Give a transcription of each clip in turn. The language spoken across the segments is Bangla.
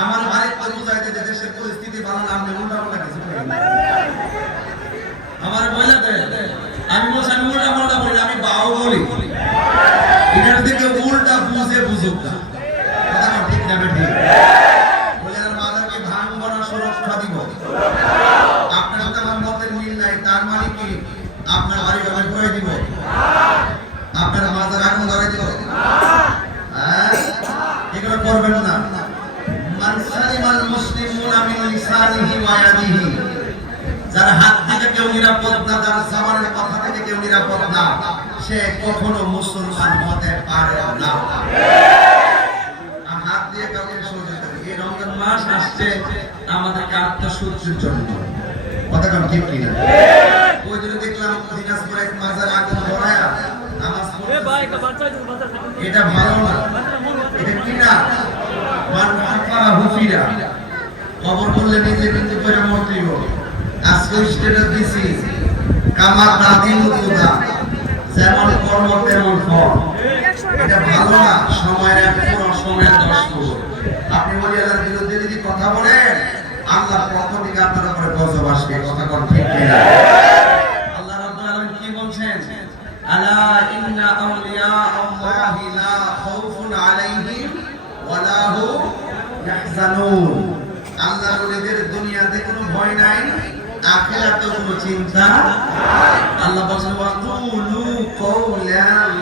আমার তো বুঝাইতে যে দেশের পরিস্থিতি ভালো না আমি কিছু আমার বইলা আমি বলছি, আমি উল্টা পাল্টা বলি আমি বাও বলি। এটার থেকে উল্টা বুঝে বুঝুক না। ঠিক না ঠিক বলে আর মাদারকে ধান বনা সুরক্ষা দিব আপনার সাথে আমার মতের মিল নাই তার মানে কি আপনার বাড়ি জবাই করে দিব আপনার মাদার আগুন ধরে দিব হ্যাঁ এগুলো করবেন না মান সালিমাল মুসলিমুনা মিন লিসানিহি ওয়া ইয়াদিহি যার হাত থেকে কেউ নিরাপদ না যার সামানের কথা থেকে কেউ নিরাপদ না সে কখনো মুসলমান হতে পারে না। হাত দিয়ে কাউকে সহযোগিতা এই রমজান মাস আসছে আমাদেরকে আত্মশুদ্ধির জন্য। কথা কোন ঠিক কিনা? ওই জন্য দেখলাম দিনাজপুর এক মাজার আগুন ধরায়া এটা ভালো না। এটা কি না মান ফাঁকা হুফিরা খবর করলে নিজে কিন্তু করে মরতেই হবে। আজকে স্টেটাস দিছি, কামার দাদি মুতুদা যেমন কর্ম তেমন ফল। এটা ভালো না, সময়ের এক পুরো সময়ের দশ আপনি বলি আল্লাহর বিরুদ্ধে যদি কথা বলেন, আল্লাহ পক্ষ থেকে আপনার উপরে গজব আসবে কথা কোন ঠিক কিনা? আল্লাহ রাব্বুল আলামিন কি বলছেন? আলা ইন্না আউলিয়া আল্লাহি লা খাউফুন আলাইহিম ওয়া লা হুম ইয়াহজানুন। আল্লাহর ওলিদের দুনিয়াতে কোনো ভয় নাই কোনো চিন্তা আল্লাহ বলেন ওয়া কুলু কওলান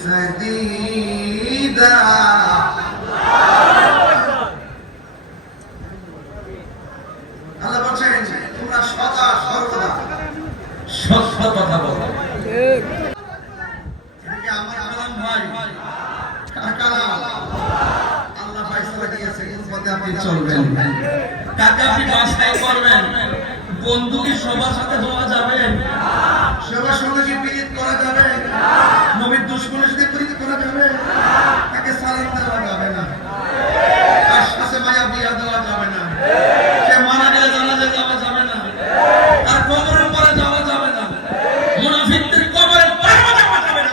সাদীদা। আল্লাহ বলছেন, তোমরা সদা সর্বদা সত্য কথা বলো এদিকে আমার কালাম ভাই কার কালাম আল্লাহ ফয়সালা দিয়েছে কোন পথে আপনি চলবেন। কাকে আপনি বাছাই করবেন বন্ধু কি সবার সাথে হওয়া যাবে? সবার সঙ্গে কি প্রীত করা যাবে? নবীর দুশ্মনের সাথে প্রীত করা যাবে তাকে সালাম দেওয়া যাবে না তার সাথে মায়া বিয়া দেওয়া যাবে না সে মারা গেলে জানাজা যাওয়া যাবে না তার কবরের পরে যাওয়া যাবে না মুনাফিকদের কবরের পরে যাওয়া যাবে না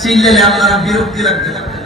চিল্লেলে আপনারা বিরক্তি লাগতে পারে